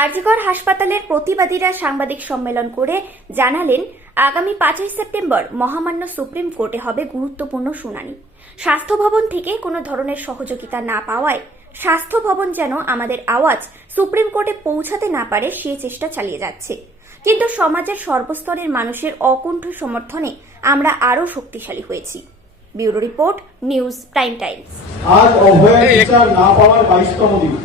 আরজিকর হাসপাতালের প্রতিবাদীরা সাংবাদিক সম্মেলন করে জানালেন, আগামী 5ই সেপ্টেম্বর মহামান্য সুপ্রিম কোর্টে হবে গুরুত্বপূর্ণ শুনানি। স্বাস্থ্য ভবন থেকে কোনো ধরনের সহযোগিতা না পাওয়ায় স্বাস্থ্য ভবন যেন আমাদের আওয়াজ সুপ্রিম কোর্টে পৌঁছাতে না পারে সে চেষ্টা চালিয়ে যাচ্ছে। কিন্তু সমাজের সর্বস্তরের মানুষের অকুণ্ঠ সমর্থনে আমরা আরও শক্তিশালী হয়েছি। Bureau report, news prime Times. আজ অভয়ের বিচার না পাওয়ার 22তম দিন।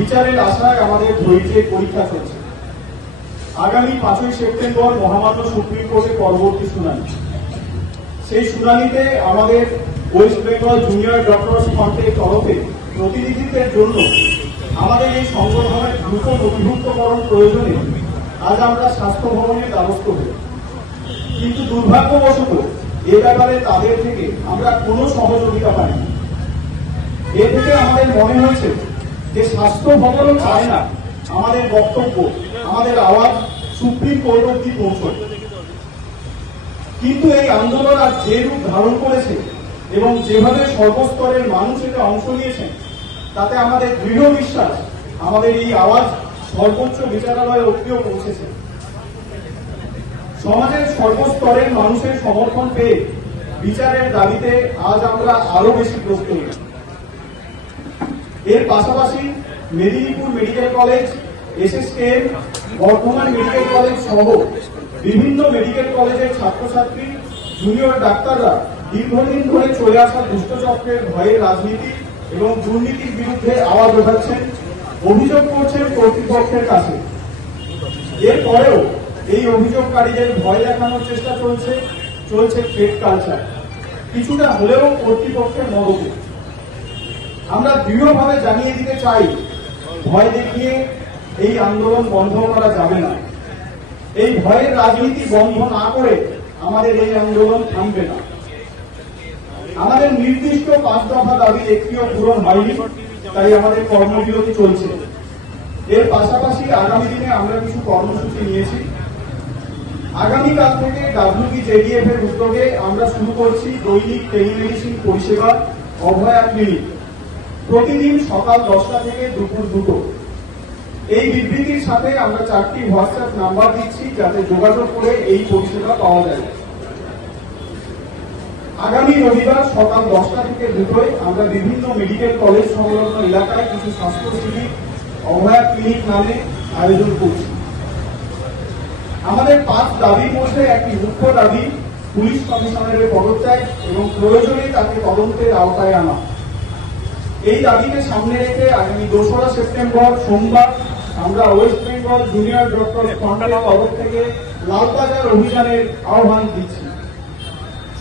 বিচারের আশায় আমাদের ধৈর্যের পরীক্ষা চলছে। আগামী 5ই সেপ্টেম্বর মহামান্য সুপ্রিম কোর্টে পরবর্তী শুনানি। সেই শুনানিতে আমাদের ওয়েস্ট বেঙ্গল জুনিয়র ডক্টরস ফ্রন্টের তরফে প্রতিনিধিত্বের জন্য আমাদের এই সংগঠনের দ্রুত নথিভুক্তকরণ প্রয়োজনে আজ আমরা স্বাস্থ্য ভবনের দ্বারস্থ হই। কিন্তু দুর্ভাগ্যবশত এ ব্যাপারে তাদের থেকে আমরা কোনো সহযোগিতা পাইনি। এ থেকে আমাদের মনে হয়েছে যে স্বাস্থ্য ভবনও চায় না আমাদের বক্তব্য, আমাদের আওয়াজ সুপ্রিম কোর্ট অব্দি পৌঁছয়। কিন্তু এই আন্দোলন আজ যে রূপ ধারণ করেছে এবং যেভাবে সর্বস্তরের মানুষ এতে অংশ নিয়েছেন, তাতে আমাদের দৃঢ় বিশ্বাস আমাদের এই আওয়াজ সর্বোচ্চ বিচারালয়ে অব্দিও পৌঁছেছে। সমাজের সর্বস্তরের মানুষের সমর্থন পেয়ে বিচারের দাবিতে আজ আমরা আরো বেশি প্রস্তুত। এর পাশাপাশি Medinipur medical college, SSKM, Bardhaman medical college সহ বিভিন্ন মেডিকেল কলেজের ছাত্রছাত্রী, জুনিয়র ডাক্তাররা দীর্ঘদিন ধরে চলে আসা দুষ্টচক্রের ভয়ের রাজনীতি এবং দুর্নীতির বিরুদ্ধে আওয়াজ ওঠাচ্ছেন, অভিযোগ করছেন কর্তৃপক্ষের কাছে। এরপরেও এই অভিযোগকারীদের ভয় দেখানোর চেষ্টা চলছে থ্রেট কালচার, কিছুটা হলেও কর্তৃপক্ষের মদতে। আমরা দৃঢ়ভাবে জানিয়ে দিতে চাই, ভয় দেখিয়ে এই আন্দোলন বন্ধ করা যাবে না। এই ভয়ের রাজনীতি বন্ধ না করে আমাদের এই আন্দোলন থামবে না। আমাদের নির্দিষ্ট 5 দফা দাবির একটিও পূরণ হয়নি, তাই আমাদের কর্মবিরতি চলছে। এর পাশাপাশি আগামী দিনে আমরা কিছু কর্মসূচি নিয়েছি। আগামীকাল থেকে WBJDF এর উদ্যোগে আমরা শুরু করছি দৈনিক টেলিমেডিসিন পরিষেবা অভয়া ক্লিনিক, প্রতিদিন সকাল 10টা থেকে দুপুর 2টো। এই বিবৃতির সাথে আমরা 4টি হোয়াটসঅ্যাপ নাম্বার দিচ্ছি, যাতে যোগাযোগ করে এই পরিষেবা পাওয়া যায়। আগামী রবিবার সকাল 10টা থেকে 2টোয় আমরা বিভিন্ন মেডিকেল কলেজ সংলগ্ন এলাকায় কিছু স্বাস্থ্য শিবির অভয়া ক্লিনিক নামে আয়োজন করছি। আমাদের 5 দাবির মধ্যে একটি মুখ্য দাবি পুলিশ কমিশনারের পদত্যাগ এবং প্রয়োজনে তাকে তদন্তের আওতায় আনা। এই দাবিকে সামনে রেখে আগামী 2রা সেপ্টেম্বর সোমবার আমরা ওয়েস্ট বেঙ্গল জুনিয়র ডক্টরস ফ্রন্টের তরফ থেকে লালবাজার অভিযানের আহ্বান দিচ্ছি।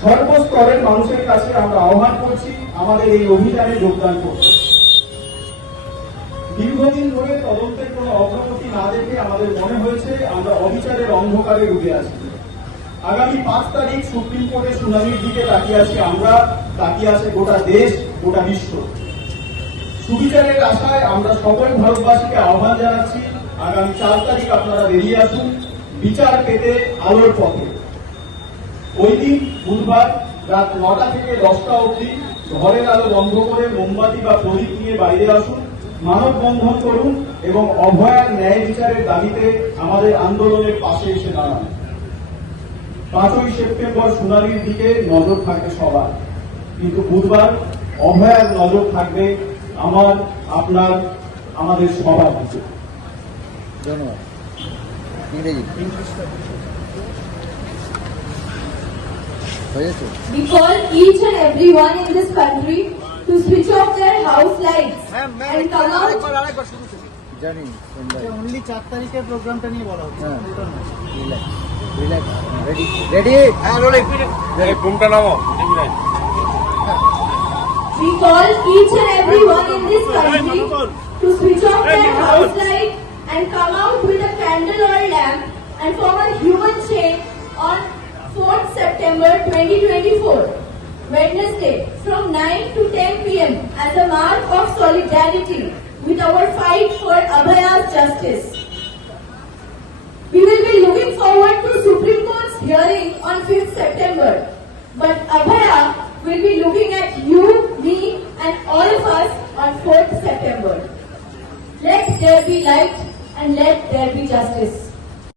সর্বস্তরের মানুষের কাছে আমরা আহ্বান করছি আমাদের এই অভিযানে যোগদান করতে। দীর্ঘদিন ধরে তদন্তের কোনো অগ্রগতি না দেখে আমাদের মনে হয়েছে আমরা অবিচারের অন্ধকারে ডুবে আছি। আগামী 5 তারিখ সুপ্রিম কোর্টের শুনানির দিকে তাকিয়ে আছি আমরা, তাকিয়ে আছে গোটা দেশ, গোটা বিশ্ব। সুবিচারের আশায় আমরা সকল ভারতবাসীকে আহ্বান জানাচ্ছি, আগামী 4 তারিখ আপনারা বেরিয়ে আসুন বিচার পেতে আলোর পথে। ওই দিন বুধবার রাত 9টা থেকে 10টা অবধি ঘরের আলো বন্ধ করে মোমবাতি বা প্রদীপ নিয়ে বাইরে আসুন, মানববন্ধন করুন এবং অভয়ার ন্যায় বিচারের দাবিতে আমাদের আন্দোলনের পাশে এসে দাঁড়ান। 5ই সেপ্টেম্বর শুনানির দিকে নজর থাকবে সবার, কিন্তু বুধবার অভয়ার নজর থাকবে আমার, আপনার, আমাদের সবার দিকে। ধন্যবাদ। We call each and everyone in this country to switch off their house lights and come out. জানি only 4 তারিখের প্রোগ্রামটা নিয়ে বলা হচ্ছে। রিল্যাক্স, রেডি হ্যাঁ, রোলিং। এই ঘুমটা নামো। We call each and everyone in this country to switch off their house light and come out with a candle or lamp and form a human chain on 4th September 2024, Wednesday, from 9 to 10 p.m. as a mark of solidarity with our fight for Abhaya's justice. We will be looking forward to Supreme Court's hearing on 5th September, but Abhaya will be looking at you, me, and all of us on 4th September. Let there be light and let there be justice.